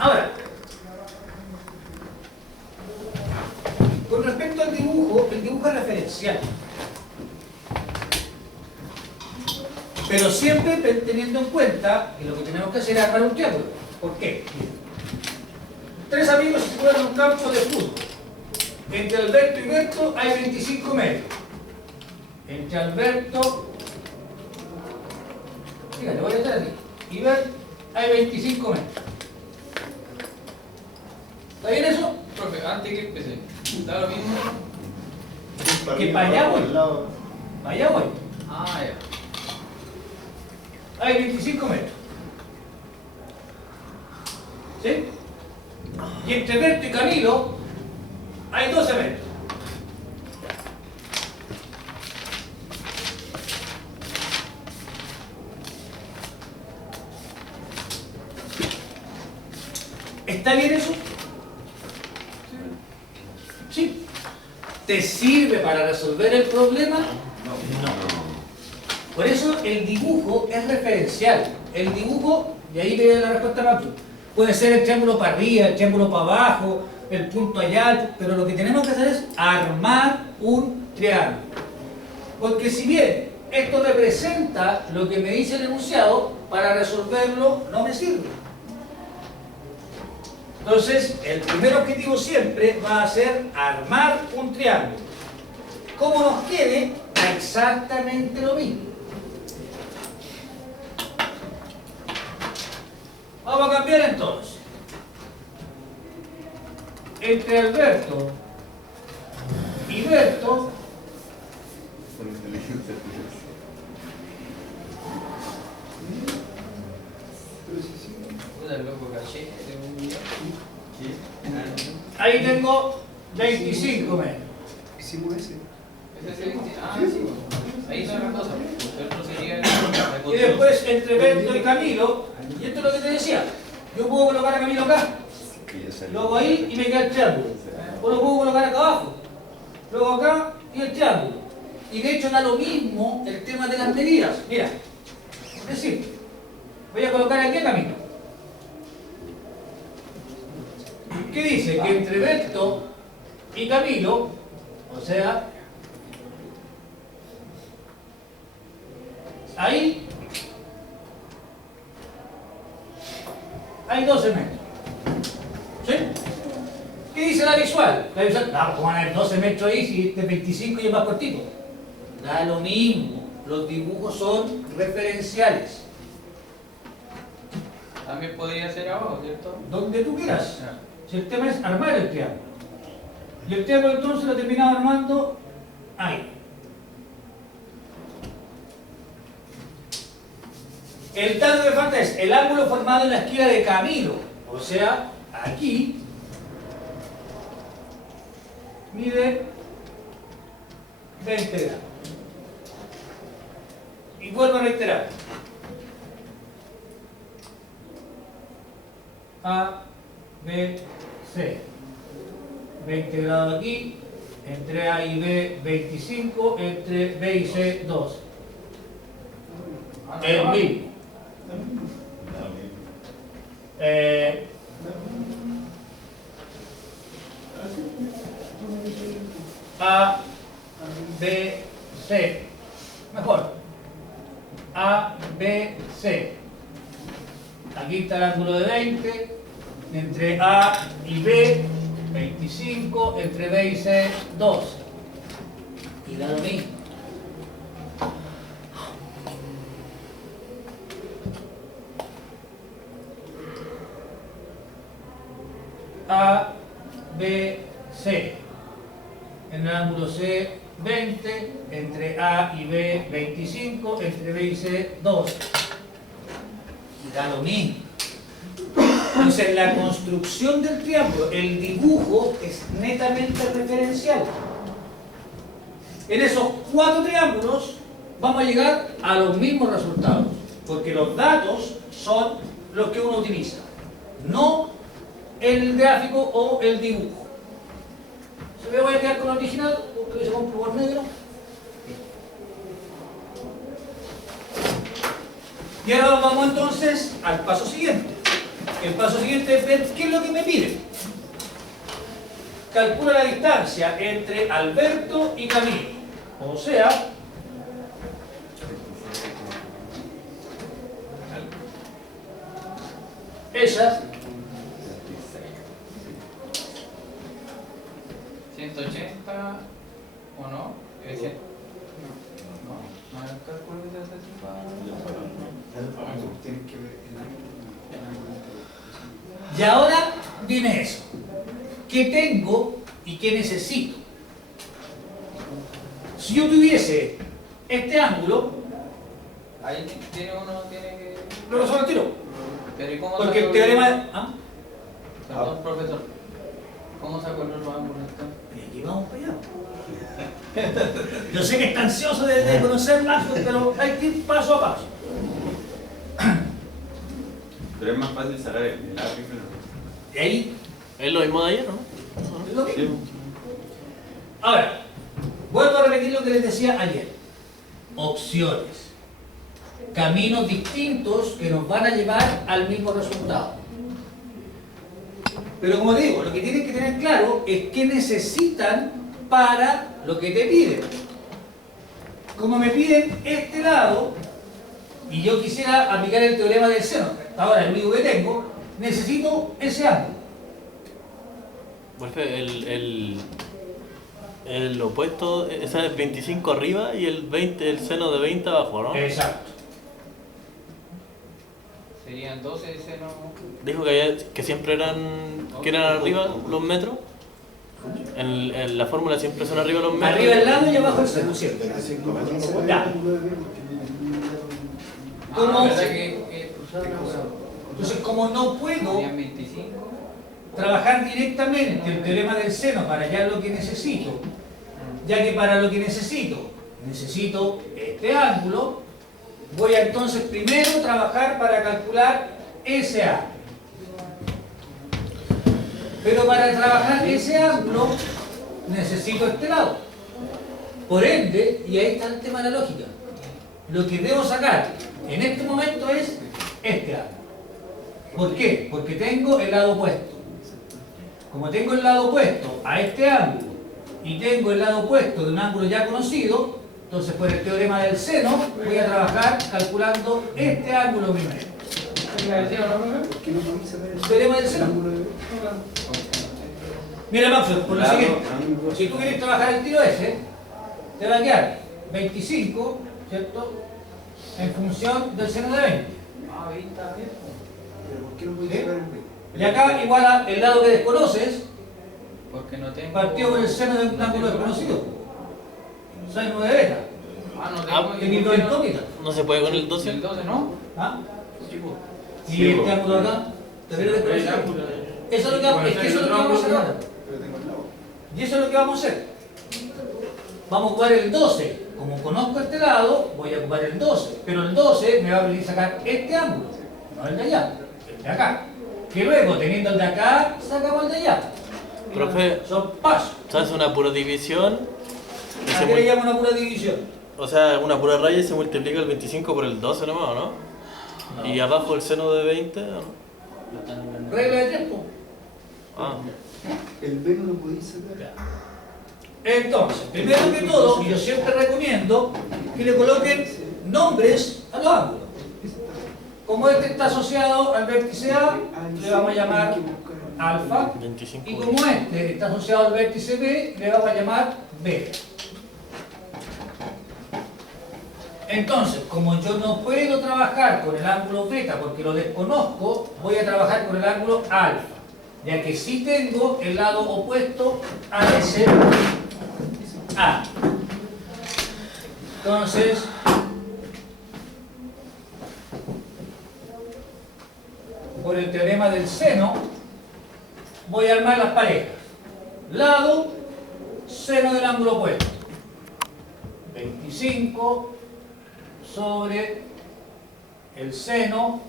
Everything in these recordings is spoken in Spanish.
Ahora, con respecto al dibujo, el dibujo es referencial. Pero siempre teniendo en cuenta que lo que tenemos que hacer es armar un triángulo. ¿Por qué? Tres amigos se juegan en un campo de fútbol. Entre Alberto y Berto hay 25 metros. Entre Alberto, fíjate, voy a estar aquí, y Berto hay 25 metros. ¿Está bien eso? Profe, antes que empecé, ¿da lo mismo? Que para allá voy. Para allá voy. Ah, ya. Hay 25 metros. ¿Sí? Y entre Berto y Camilo hay 12 metros. ¿Está bien eso? Sí. ¿Te sirve para resolver el problema? No. Por eso el dibujo es referencial. El dibujo, y ahí viene la respuesta rápida. Puede ser el triángulo para arriba, el triángulo para abajo, el punto allá, pero lo que tenemos que hacer es armar un triángulo. Porque si bien esto representa lo que me dice el enunciado, para resolverlo no me sirve. Entonces, el primer objetivo siempre va a ser armar un triángulo. Como nos quede, da exactamente lo mismo. Vamos a cambiar entonces. Entre Alberto y Berto ahí tengo 25 metros. Hicimos ese. Ah, sí. Ahí son las cosas. El otro sería Y después entre Berto y Camilo, y esto es lo que te decía, yo puedo colocar a Camilo acá, luego ahí y me queda el triángulo. O lo puedo colocar acá abajo, luego acá y el triángulo. Y de hecho da lo mismo el tema de las medidas. Mira, es decir, voy a colocar aquí a Camilo. ¿Qué dice? Que entre Berto y Camilo, o sea, ahí hay 12 metros. ¿Sí? ¿Qué dice la visual? La visual, no, ¿cómo van a haber 12 metros ahí si este es 25 y es más cortito? Da lo mismo. Los dibujos son referenciales. también podría ser abajo, ¿cierto? Donde tú quieras. Si el tema es armar el triángulo. Y el triángulo entonces lo terminamos armando ahí. El dato que falta es el ángulo formado en la esquina de Camilo. O sea, aquí mide 20 grados. Y vuelvo a reiterar. A, B, C. 20 grados aquí. Entre A y B, 25. Entre B y C, 2. El mismo. A, B, C. Mejor. A, B, C. Aquí está el ángulo de 20. Entre A y B, 25. Entre B y C, 2. Y da lo mismo. A, B, C. En el ángulo C, 20. Entre A y B, 25. Entre B y C, 2. Y da lo mismo. Entonces, la construcción del triángulo, el dibujo, es netamente referencial. En esos 4 triángulos vamos a llegar a los mismos resultados, porque los datos son los que uno utiliza, no el gráfico o el dibujo. ¿Se me voy a quedar con el original? Porque se compro por negro. Y ahora vamos entonces al paso siguiente. El paso siguiente es ver qué es lo que me pide. Calcula la distancia entre Alberto y Camilo. O sea, esas 180 o no? ¿Es cierto? No, no hay cálculo que se hace así para. Tienen que ver el ángulo. y ahora viene eso. ¿Qué tengo y qué necesito? Si yo tuviese este ángulo, Ahí tiene uno, tiene que. lo resuelvo al tiro. Pero ¿y cómo Porque el saco teorema... ¿Ah? Perdón, profesor. ¿Cómo saco el otro ángulo acá? Y aquí vamos para allá. Yo sé que está ansioso de conocer Maxwell, pero hay que ir paso a paso. Pero es más fácil sacar el lápiz. Y ahí Es lo mismo de ayer, ¿no? es lo mismo. Ahora, vuelvo a repetir lo que les decía ayer. Opciones. Caminos distintos que nos van a llevar al mismo resultado. Pero como digo, lo que tienen que tener claro es qué necesitan para lo que te piden. Como me piden este lado, y yo quisiera aplicar el teorema del seno, hasta ahora el único que tengo, necesito ese ángulo. Profe, el opuesto, esa es 25 arriba y el 20, el seno de 20 abajo, ¿no? Exacto. Serían 12 seno. Dijo que siempre que eran arriba los metros. En la fórmula siempre son arriba los metros. Arriba el lado y abajo el seno, ¿cierto? Ya. ¿Cómo? ¿Verdad que Entonces, como no puedo serían 25? trabajar directamente el teorema del seno para hallar lo que necesito, ya que para lo que necesito este ángulo, voy a entonces primero trabajar para calcular ese ángulo. Pero para trabajar ese ángulo necesito este lado. Por ende, y ahí está el tema de la lógica, lo que debo sacar en este momento es este ángulo. ¿Por qué? Porque tengo el lado opuesto. Como tengo el lado opuesto a este ángulo y tengo el lado opuesto de un ángulo ya conocido, entonces por el teorema del seno voy a trabajar calculando este ángulo primero. ¿Por qué no podéis saber el Teorema del seno. ángulo de Mira, Maxwell, por lo Claro, siguiente, si tú quieres trabajar el tiro ese, te va a quedar 25, ¿cierto? En función del seno de 20. Ah, 20 está bien. Pero ¿por qué no podéis ¿Sí? saber el B? Y acá igual a el lado que desconoces, Porque no tengo. partido por el seno de un ángulo desconocido. Seno de beta. Ah, no Ah, tengo. Tenéis dos incógnitas. ¿No se puede con el 12? El 12, ¿no? ¿Ah? Y Sí, este po. ángulo acá, también lo desconocido. Eso es lo que vamos, es que eso es lo que vamos a hacer ahora. Pero tengo el lado. Y eso es lo que vamos a hacer. Vamos a ocupar el 12. Como conozco este lado, voy a ocupar el 12. Pero el 12 me va a venir a sacar este ángulo, no el de allá, el de acá. Que luego, teniendo el de acá, sacamos el de allá. Profe, Son pasos. se hace una pura división. Y ¿A se qué le mul- llamo una pura división? o sea, una pura raya y se multiplica el 25 por el 12 nomás, ¿o no? Y abajo el seno de 20, ¿o no? Regla de tiempo. Ah, El B no lo podéis sacar. Entonces, primero que todo, yo siempre recomiendo que le coloquen nombres a los ángulos. Como este está asociado al vértice A, le vamos a llamar alfa. 25. Y como este está asociado al vértice B, le vamos a llamar beta. Entonces, como yo no puedo trabajar con el ángulo beta porque lo desconozco, voy a trabajar con el ángulo alfa, ya que sí tengo el lado opuesto a ese A. Entonces, por el teorema del seno, voy a armar las parejas. Lado, seno del ángulo opuesto. 25 sobre el seno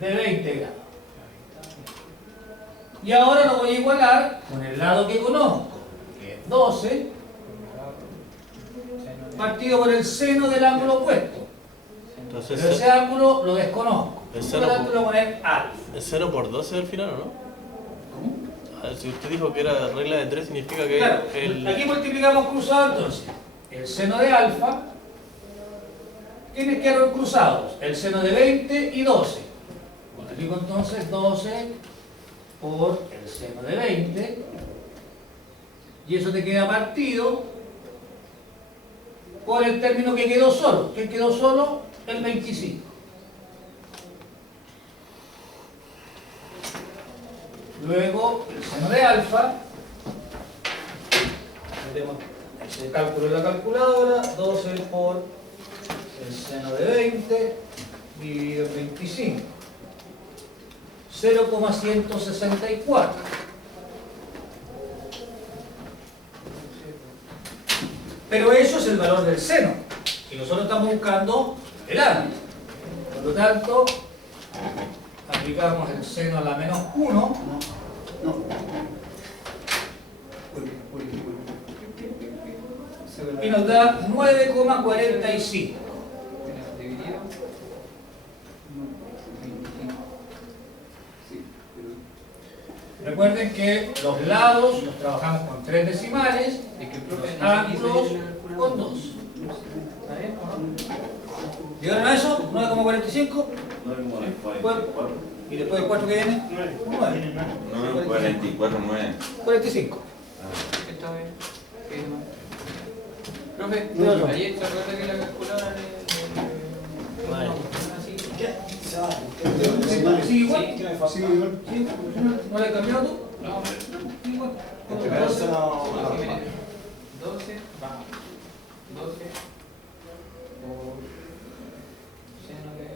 de 20 grados. Y ahora lo voy a igualar con el lado que conozco, que es 12, partido por el seno del ángulo opuesto. Entonces, Pero ese ángulo lo desconozco. El Por seno, lo tanto, le voy a poner alfa. el seno por 12 al final, ¿o no? ¿Cómo? Ah, si usted dijo que era regla de 3, significa que Claro, el... aquí multiplicamos cruzado entonces. El seno de alfa, ¿quiénes quedaron cruzados? El seno de 20 y 12. Multiplico entonces 12 por el seno de 20. Y eso te queda partido por el término que quedó solo. ¿Quién quedó solo? El 25. Luego, el seno de alfa, metemos ese cálculo en la calculadora, 12 por el seno de 20 dividido en 25. 0,164. Pero eso es el valor del seno. Y nosotros estamos buscando el ángulo. Por lo tanto, aplicamos el seno a la menos 1. No. Y nos da 9,45. Dividido. 25. Sí, pero Recuerden que los lados los trabajamos con 3 decimales, Es que el los profe ángulos con 2. ¿Está bien o no? ¿Llegaron a eso? 9,45. ¿Y después del 4 que viene? 9. 9, 44, 9. 45. Está bien. ¿Qué es más? Profe, No. ayer se acuerda que la calculadora Vale. así. Sí, igual. sí, igual. Sí, ¿no le he cambiado tú? No, Sí, igual. el primero seno 12 va 12 por seno de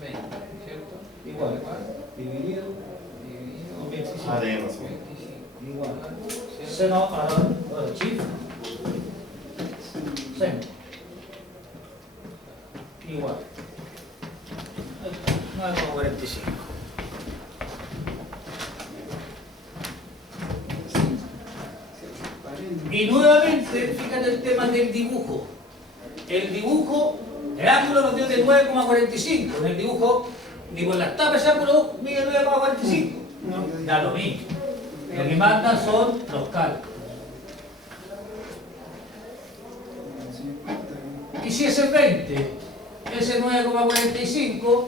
20, ¿cierto? Igual. Dividido. Dividido en 25. Ah, tenés razón. 25. Igual. ¿Cierto? Seno a chif. Seno. Igual. 9,45. Y nuevamente, fíjate el tema del dibujo. El dibujo, el ángulo nos dio de 9,45. En el dibujo, digo, en las tapas ese ángulo mide 9,45. Da lo mismo. Lo que mandan son los cálculos. Y si ese es 20, ese 9,45,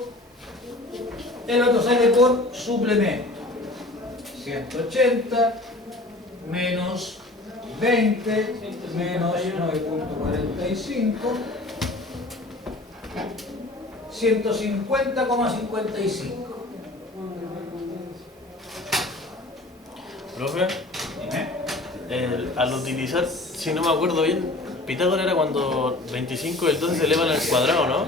el otro sale por suplemento. 180 menos 20 menos 9,45, 150,55. Profe, al utilizar, si no me acuerdo bien, Pitágoras era cuando 25 y el 12 se elevan al cuadrado, ¿no?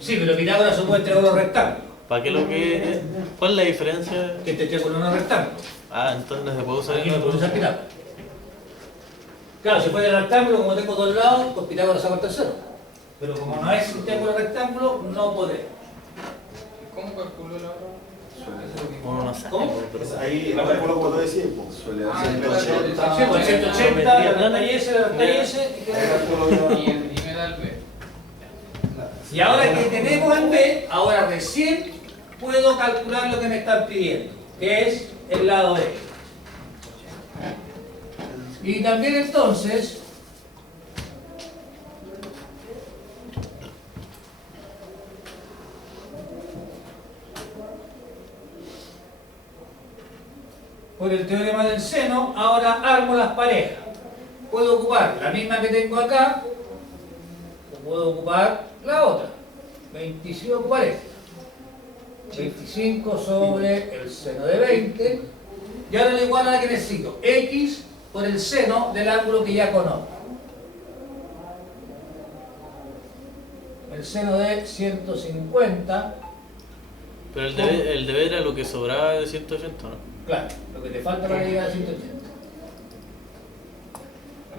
Sí, pero Pitágoras se puede entregar los rectángulos. ¿Para qué lo que...? ¿Cuál es la diferencia? Que este triángulo no es rectángulo. Ah, entonces no se puede usar Aquí el no puede otro. usar Pitágoras. Claro, si fuera el rectángulo, como tengo dos lados, pues Pitágoras saca el tercero. Pero como no es un triángulo rectángulo, no podemos. ¿Cómo calculó la hora? Bueno, no sé, ¿Cómo? pero... Ahí lo calculo como tú decías, pues. Suele Ah, ser entonces, 80. Sí, pues 180, la y ese, la y ese, y queda- Y me da el B. Y ahora que tenemos el B, ahora recién puedo calcular lo que me están pidiendo, que es el lado de. Y también entonces, por el teorema del seno, ahora armo las parejas. Puedo ocupar la misma que tengo acá, o puedo ocupar la otra. 25 parejas. 25 sobre el seno de 20. Y ahora le igual a la que necesito. X por el seno del ángulo que ya conozco. El seno de 150. Pero el deber era lo que sobraba de 180, ¿no? Claro, lo que te falta para llegar a 180.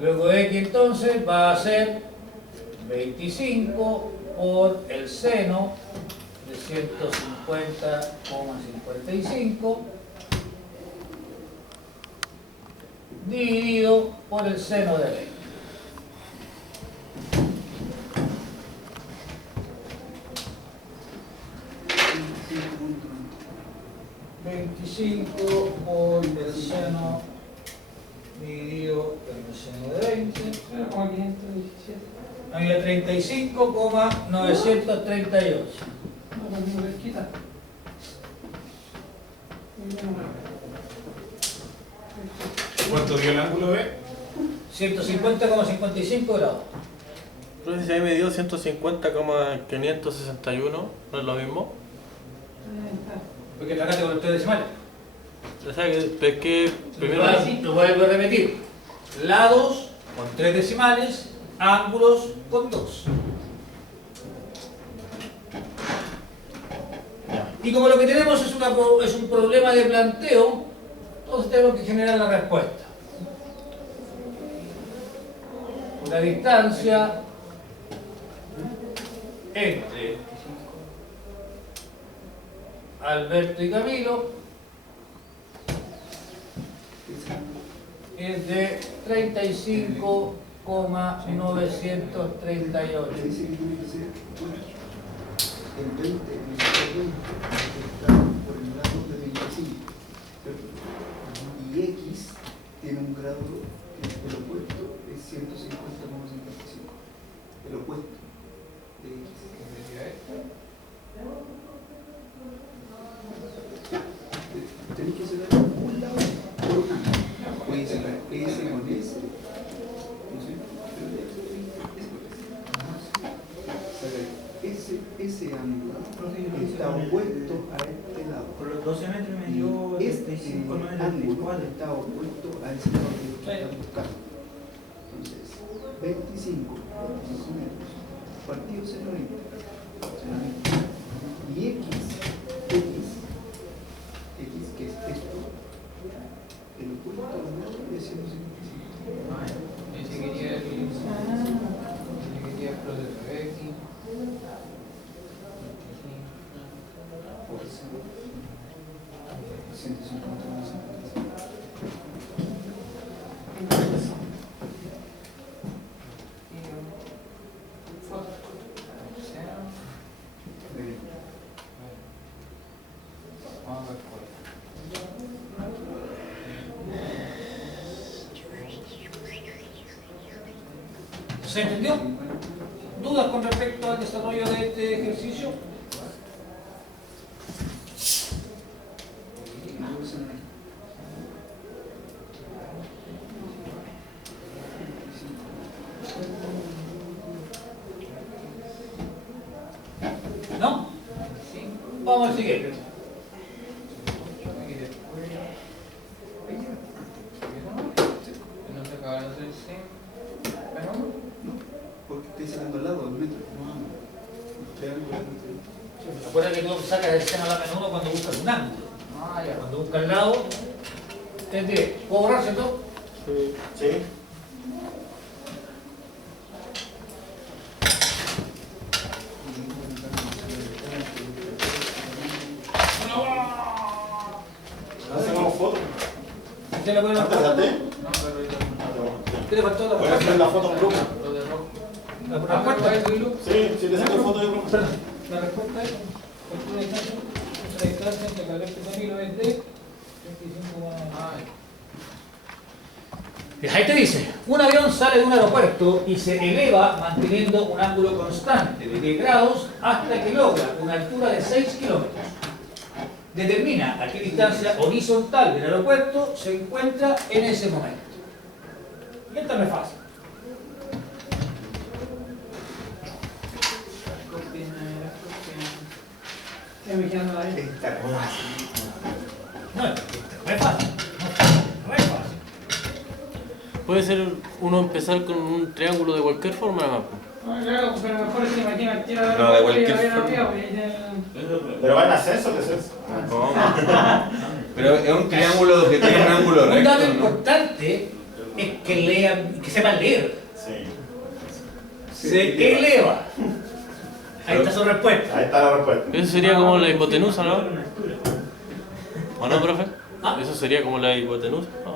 Luego X entonces va a ser 25 por el seno de 150,55 dividido por el seno de 20. 25 por el seno dividido por el seno de 20. Como 517. Ahí a 35,938. No, pues muy cerquita. ¿Cuánto dio el ángulo B? 150,55 grados. Entonces, si ahí me dio 150,561, ¿no es lo mismo? Porque sacaste con los 3 decimales. O sea, que pesqué primero. Lo vuelvo a repetir. Lados con 3 decimales, ángulos con 2. Y como lo que tenemos es un problema de planteo, entonces tenemos que generar la respuesta. La distancia entre Alberto y Camilo es de 35,938. Dice que tiene que ser el 20, el 20 está por el lado de 25, ¿cierto? Y X tiene un grado, el opuesto es 150,55. El opuesto de X. Tenéis que sacar un lado por un ángulo. Puedes sacar S con S, ¿no es cierto? Sacar ese ángulo está opuesto a este lado. Por los 12 metros me dio Y este 35,934. ángulo está opuesto a ese lado que lo estamos buscando. Entonces, 25 metros partidos en 90. Y X, que es esto, el opuesto al lado es 155. Ese quería el proceso de X. Por 150,55. Vamos a ver cuál. ¿Se entendió? ¿Dudas con respecto al desarrollo de este ejercicio? ¿No? Vamos al siguiente. Y después. No se acaba de hacer 100. Pero no. Porque estoy sacando al lado del metro. Recuerda que tú sacas el seno a la menudo cuando buscas un ángulo. Ah, ya. Cuando buscas el lado, es directo. ¿Puedo borrar, cierto? Sí. Hacemos fotos. ¿Usted le puede ¿Antes de hacer? No, pero ahorita. ¿Qué le faltó la Voy a hacer la foto en grupo. Lo de rojo. La respuesta es Sí, si le saco foto de grupo. La respuesta es la distancia entre Alberto y Camilo es de 25,9. Ay. Ahí te dice, un avión sale de un aeropuerto y se eleva manteniendo un ángulo constante de 10 grados hasta que logra una altura de 6 kilómetros. Determina a qué distancia horizontal del aeropuerto se encuentra en ese momento. Y esto no es fácil. ¿Qué me quedan ahí? Esta cosa. No es fácil. No es fácil. Puede ser uno empezar con un triángulo de cualquier forma, nada más. Claro, pero mejor se imagina que tira No, de cualquier forma. Pero va en ascenso, ¿qué es eso? ¿Cómo? Pero es un triángulo que tiene un ángulo Un dato recto, ¿no? importante es que lean, que sepan leer. Sí. Se eleva. Ahí está su respuesta. Ahí está la respuesta. Eso sería como la hipotenusa, ¿no? ¿O no, profe? Ah. Eso sería como la hipotenusa, ¿no?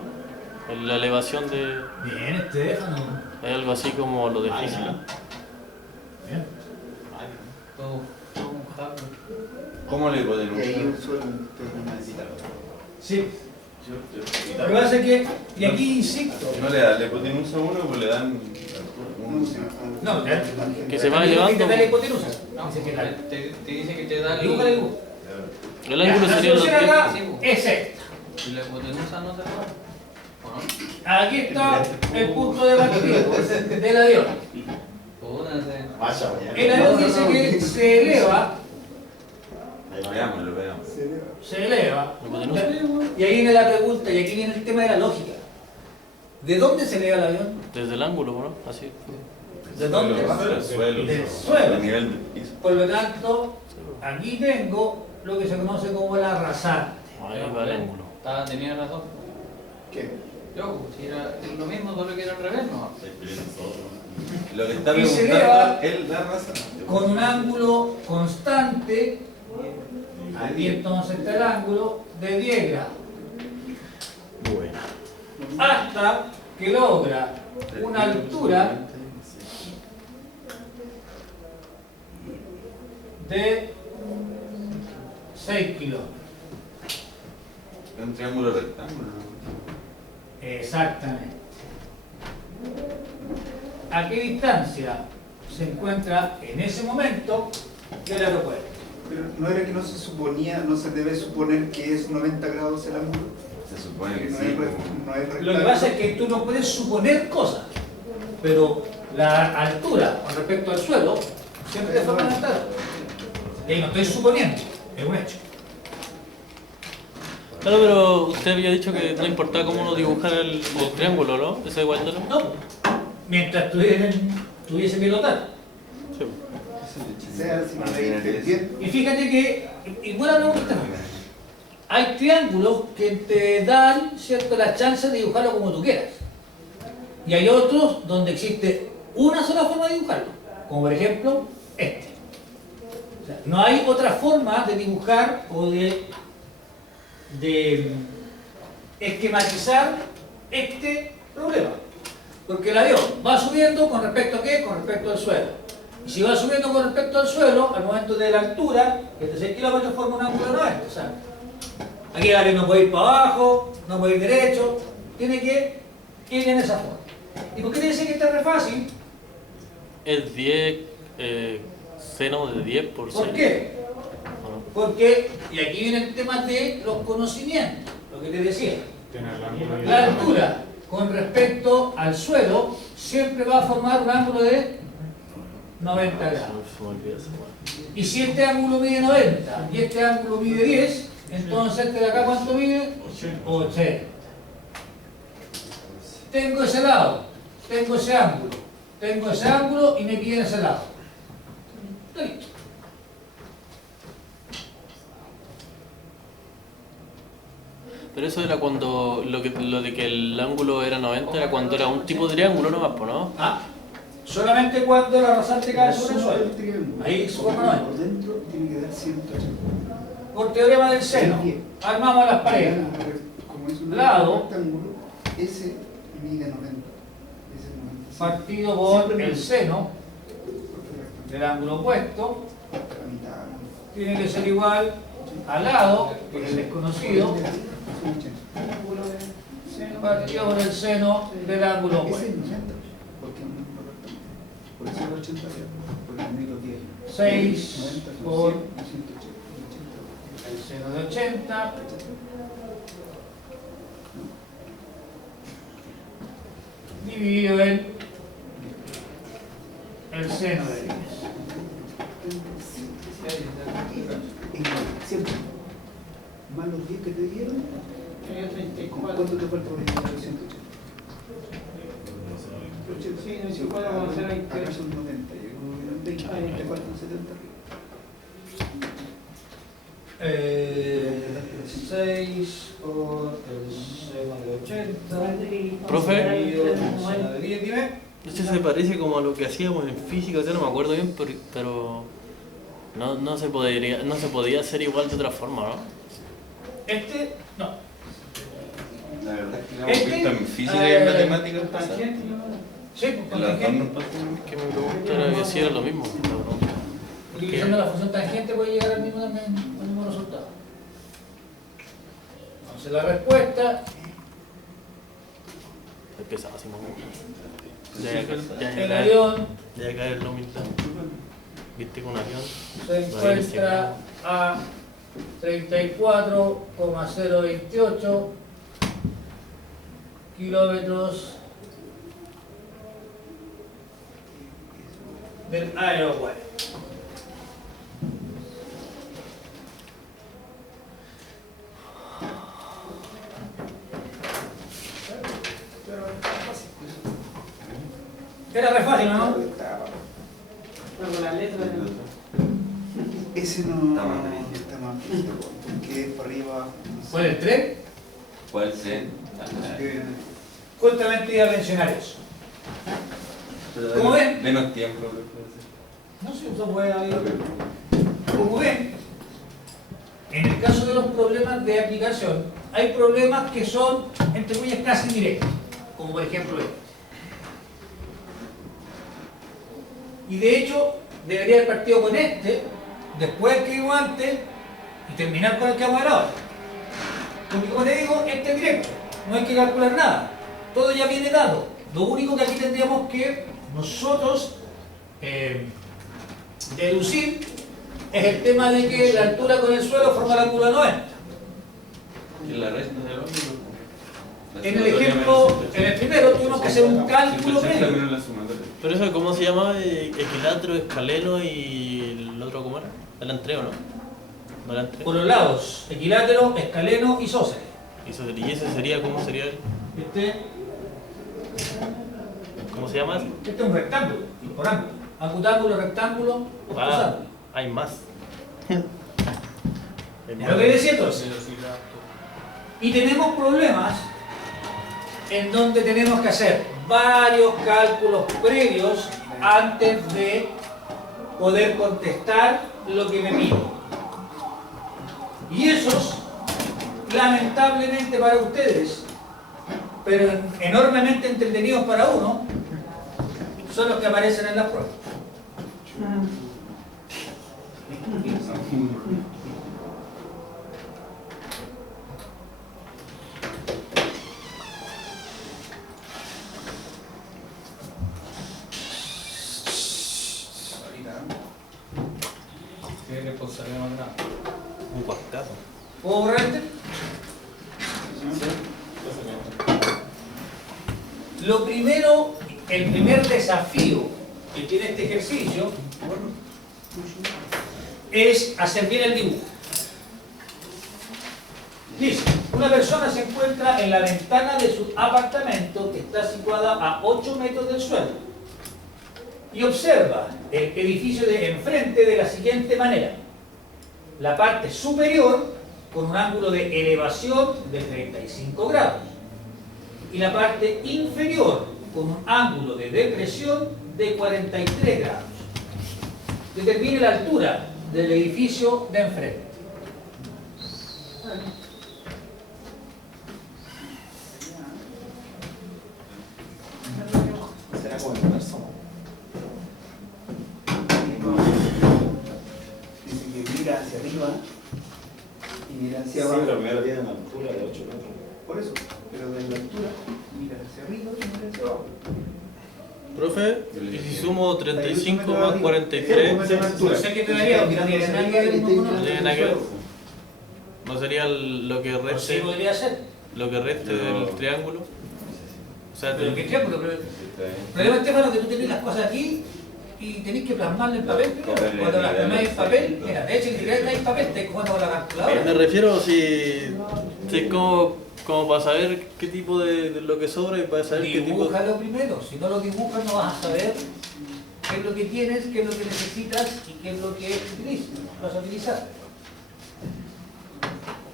La elevación de... Bien, Estefano. Hay algo así como lo de física. Bien. Todo un hacker. ¿Cómo le Y ahí hipotenusa? el suelo es una cita. Sí. Lo que pasa es que, y aquí insisto, No le dan la hipotenusa a uno, pues le dan. no, Que se va aquí elevando. te da la hipotenusa. No, Dice que tal. te dice que te da el... Dibuja, dibuja. El ángulo La sería los solución 10. acá Sí, pues. es esta. ¿Y la hipotenusa no te da? ¿O no? Aquí está el punto de partida del avión. Puta, se- El avión dice que se eleva, Veámoslo, veamos. se eleva. La hipotenusa. Y ahí viene la pregunta, y aquí viene el tema de la lógica. ¿De dónde se eleva el avión? Desde el ángulo, ¿no? Así. ¿De dónde? Del suelo. Del suelo. Del nivel del piso. Por lo tanto, aquí tengo lo que se conoce como la rasante. Ahí va el ángulo. Tenía razón. ¿Qué? Yo, si era lo mismo, solo que era al revés, ¿no? Lo que está Y se eleva preguntando es la raza. con un ángulo constante, aquí entonces está el ángulo de 10 grados, Bueno. hasta que logra una altura de 6 kilómetros. Es un triángulo rectángulo. Exactamente. ¿A qué distancia se encuentra en ese momento del aeropuerto? Pero no era que no se suponía, no se debe suponer que es 90 grados el ángulo. Se supone que No sí. es, como- no es Lo que rectángulo. pasa es que tú no puedes suponer cosas, pero la altura con respecto al suelo siempre te forma estar. Y ahí no estoy suponiendo, es un hecho. Claro, pero usted había dicho que no importaba cómo uno dibujara el triángulo, ¿no? Esa igual de No, mientras tuviese pilotar. Sí. O sea, si me leíste bien, Y fíjate que, y buena pregunta, hay triángulos que te dan, ¿cierto?, la chance de dibujarlo como tú quieras. Y hay otros donde existe una sola forma de dibujarlo, como por ejemplo este. O sea, no hay otra forma de dibujar o de esquematizar este problema. Porque el avión va subiendo con respecto a qué? Con respecto al suelo. Y si va subiendo con respecto al suelo, al momento de la altura, que de 6 kilómetros forma un ángulo de 90. O sea, aquí el avión no puede ir para abajo, no puede ir derecho, tiene que ir en esa forma. ¿Y por qué te dice que está re fácil? Es 10, seno de 10 por 6. ¿Por qué? Porque, y aquí viene el tema de los conocimientos, lo que te decía. Tiene el ángulo ahí. La altura con respecto al suelo siempre va a formar un ángulo de 90 grados. Se me olvida esa weá. Y si este ángulo mide 90 y este ángulo mide 10, entonces este de acá ¿cuánto mide? 80. Tengo ese lado, tengo ese ángulo y me piden ese lado. Listo. Pero eso era cuando lo de que el ángulo era 90 era cuando era un tipo de triángulo nomás, pues, ¿no? Ah, solamente cuando la rasante cae sobre el suma del suelo. triángulo. Ahí se forma Por 90. dentro tiene que dar 180. Por teorema del seno, armamos las parejas. Como es un Lado. rectángulo, ese mide 90. Ese es 90. Partido por Siempre el seno Perfecto. del ángulo opuesto, La mitad, ¿no? tiene que ser igual al lado, que es el desconocido, Son 80. partido por el seno del ángulo Ese opuesto. es 90. Porque es un número rectángulo. Por eso es 80 grados. Porque el medio 10. 6 90 son por 100 y 180. el seno de 80, dividido en el seno de 10. Siempre. Más los 10 que te dieron, ¿cuánto te falta para llegar a los 180? Sí, no, si podemos hacer 20. Acá son 90, yo como eran 20, te faltan 70 arriba. 6 por el seno de 80. Profe. dividido en el seno de 10, dime. Esto se parece como a lo que hacíamos en física, o sea, no me acuerdo bien, pero no se podía hacer igual de otra forma, ¿no? Este, no. La verdad es que lo hemos visto en física y en matemáticas pasadas. Sí, pues En las dos nos contingente. pasó lo mismo. Que me pregunta era que si era lo mismo. la pregunta. Utilizando la función tangente puede llegar al mismo resultado. Entonces la respuesta Empezaba así, mamá. el avión Ya caer la humildad. Viste con un avión. se encuentra a 34,028 kilómetros del aeropuerto. Era re fácil, ¿no? Con la letra de... Ese no está más visto, porque es para arriba abajo. ¿Cuál es el tren? Puede ser. Justamente iba a mencionar eso. ¿Cómo ven? Menos tiempo. No sé, eso puede haber. Como ven, en el caso de los problemas de aplicación, hay problemas que son, entre comillas, casi directos, como por ejemplo este. Y de hecho, debería haber partido con este, después el que digo antes, y terminar con el que vamos a ver ahora. Porque como te digo, este es directo, no hay que calcular nada, todo ya viene dado. Lo único que aquí tendríamos que nosotros deducir es el tema de que la altura con el suelo forma el ángulo de 90. ¿Y la resta del ángulo? En el ejemplo, en el primero tuvimos que hacer un cálculo previo. Pero eso, ¿cómo se llama? Equilátero, escaleno y el otro, ¿cómo era? ¿Eran tres o no? ¿No eran tres? Por los lados, equilátero, escaleno y isósceles. ¿Y ese sería, cómo sería el? ¿Cómo se llama? Este es un rectángulo, y por ángulo. Acutángulo, rectángulo, octosángulo. Hay más. ¿Es lo que decía entonces? Y tenemos problemas en donde tenemos que hacer varios cálculos previos antes de poder contestar lo que me piden. Y esos, lamentablemente para ustedes, pero enormemente entretenidos para uno, son los que aparecen en las pruebas. ¿Qué responsabilidad más grande? Un cuartazo. ¿Puedo borrar este? Lo primero, el primer desafío que tiene este ejercicio es hacer bien el dibujo. Dice, una persona se encuentra en la ventana de su apartamento que está situada a 8 metros del suelo y observa el edificio de enfrente de la siguiente manera. La parte superior con un ángulo de elevación de 35 grados y la parte inferior con un ángulo de depresión de 43 grados. Determine la altura del edificio de enfrente. Será como el universo. Dice que mira hacia arriba y mira hacia abajo. primero tiene una altura de 8 metros. Por eso, pero de la altura, mira hacia arriba y mira hacia abajo. Profe, ¿y si sumo 35 más 43? No sé qué te daría, porque no tiene nada que ver uno con No otro. tiene nada que ver. ¿No sería lo que Pues sí reste, podría ser. lo que reste del triángulo? O sea, Pero ¿qué triángulo? Pero el problema, Estefano, es que tú tenés las cosas aquí y tenés que plasmarlas en papel primero. Cuando las plasmáis en papel, mira, de hecho ni siquiera está en papel, estás jugando con la calculadora. me refiero si es como para saber qué tipo de lo que sobra y para saber qué tipo de... Dibújalo primero, si no lo dibujas no vas a saber qué es lo que tienes, qué es lo que necesitas y qué es lo que vas a utilizar.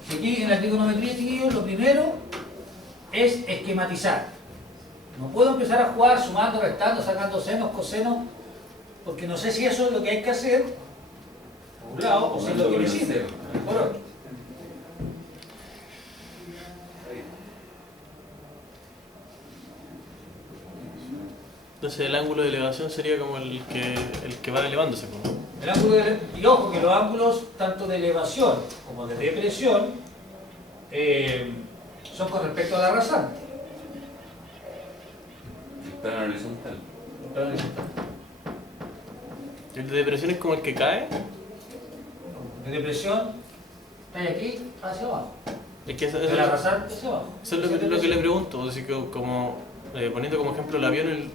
Si aquí en la trigonometría, chiquillos, lo primero es esquematizar. No puedo empezar a jugar sumando, restando, sacando senos, cosenos, porque no sé si eso es lo que hay que hacer, por un lado, o si es lo que me sirve, por otro. Entonces el ángulo de elevación sería como el que va elevándose, ¿no? El ángulo y ojo que los ángulos tanto de elevación como de depresión son con respecto a la rasante. El plano horizontal. El plano horizontal. ¿El de depresión es como el que cae? De depresión, está aquí hacia abajo. Es que eso De la rasante hacia abajo. es lo que le pregunto, así que como poniendo como ejemplo el avión,